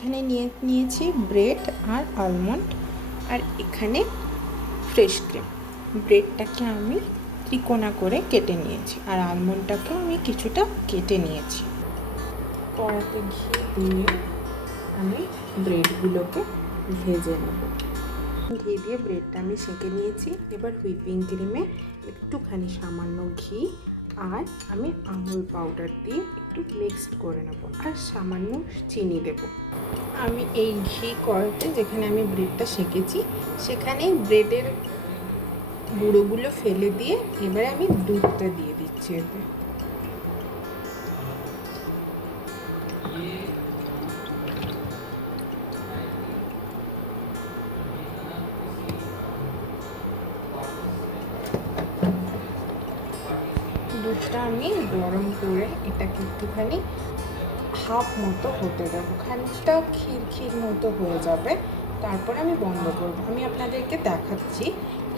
এখানে নিয়েছি ব্রেড আর আলমন্ড, আর এখানে ফ্রেশ ক্রিম। ব্রেডটাকে আমি ত্রিকোণা করে কেটে নিয়েছি, আর আলমন্ডটাকেও আমি কিছুটা কেটে নিয়েছি। কড়াতে ঘি দিয়ে আমি ব্রেডগুলোকে ভেজে নেব। ঘি দিয়ে ব্রেডটা আমি সেঁকে নিয়েছি। এবার হুইপিং ক্রিমে একটুখানি সামান্য ঘি আর আমি আমুল পাউডার দিয়ে একটু মিক্সড করে নেব, আর সামান্য চিনি দেব। আমি এই ঘি কড়াতে যেখানে আমি ব্রেডটা সেঁকেছি সেখানেই ব্রেডের গুঁড়োগুলো ফেলে দিয়ে এবারে আমি দুধটা দিয়ে দিচ্ছি এতে। দুধটা আমি গরম করে এটাকে একটুখানি হাফ মতো হতে দেবো, খানিকটা ক্ষীর মতো হয়ে যাবে, তারপরে আমি বন্ধ করবো। আমি আপনাদেরকে দেখাচ্ছি।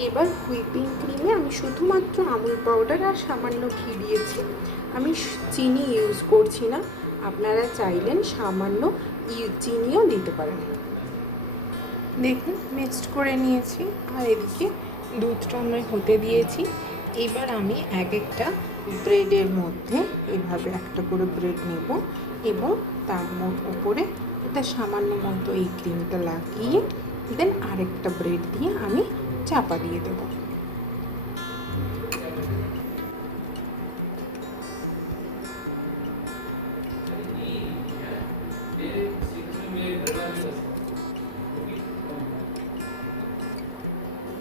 এবার হুইপিং ক্রিমে আমি শুধুমাত্র আমুল পাউডার আর সামান্য ঘি দিয়েছি, আমি চিনি ইউজ করছি না। আপনারা চাইলেন সামান্য চিনিও দিতে পারেন। দেখুন মিক্সড করে নিয়েছি, আর এদিকে দুধটা আমি হতে দিয়েছি। এবার আমি এক একটা ব্রেডের মধ্যে এভাবে একটা করে ব্রেড নেব এবং তার উপরে এটা সামান্য মতো এই ক্রিমটা লাগিয়ে দেন আরেকটা ব্রেড দিয়ে আমি চাপা দিয়ে দেবো।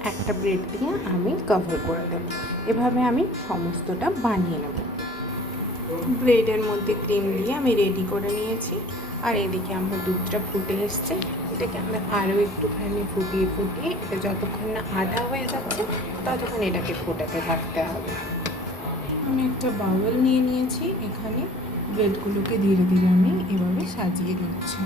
একটা ব্রেড দিয়ে আমি কভার করে দেব। এভাবে আমি সমস্তটা বানিয়ে নেব। ব্রেডের মধ্যে ক্রিম দিয়ে আমি রেডি করে নিয়েছি, আর এদিকে আমার দুধটা ফুটে এসছে। এটাকে আমরা আরও একটুখানি ফুটিয়ে এটা যতক্ষণ না আধা হয়ে যাচ্ছে ততক্ষণ এটাকে ফোটাতে থাকতে হবে। আমি একটা বাউল নিয়ে নিয়েছি, এখানে ব্রেডগুলোকে ধীরে ধীরে আমি এভাবে সাজিয়ে দিচ্ছি।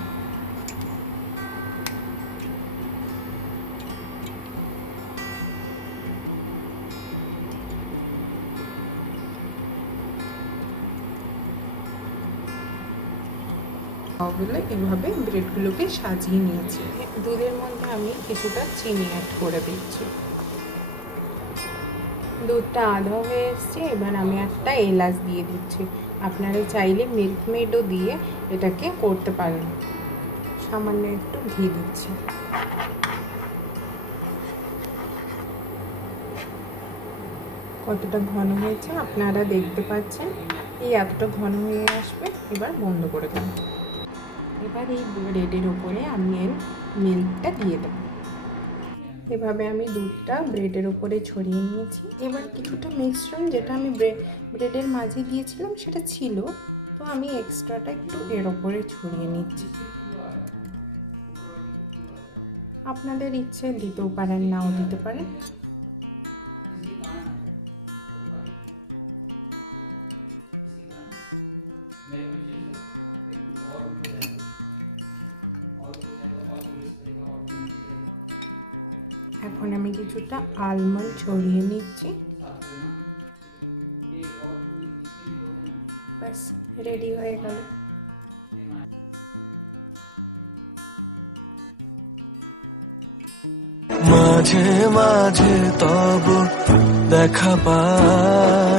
বাউলে এভাবে ব্রেডগুলোকে সাজিয়ে নিয়েছি। দুধের মধ্যে আমি কিছুটা চিনি অ্যাড করে দিচ্ছি। দুধটা আধা হয়ে এসছে, এবার আমি একটা এলাচ দিয়ে দিচ্ছি। আপনারা চাইলে মিল্ক মেডও দিয়ে এটাকে করতে পারেন। সামান্য একটু ঘি দিচ্ছি। কতটা ঘন হয়েছে আপনারা দেখতে পাচ্ছেন। এই এতটা ঘন হয়ে আসবে, এবার বন্ধ করে দেব। এবার এই ব্রেডের ওপরে আমি এর মিল্কটা দিয়ে দেব। এভাবে আমি দুধটা ব্রেডের ওপরে ছড়িয়ে নিয়েছি। এবার কিছুটা মিশ্রণ যেটা আমি ব্রেডের মাঝে দিয়েছিলাম সেটা ছিল, তো আমি এক্সট্রাটা একটু এর ওপরে ছড়িয়ে নিচ্ছি। আপনাদের ইচ্ছে দিতেও পারেন, নাও দিতে পারেন। এখন আমি কিছুটা আলমন্ড ছড়িয়ে নিচ্ছি। ব্যাস রেডি হয়ে গেল। মাঝে মাঝে তব দেখা পায়।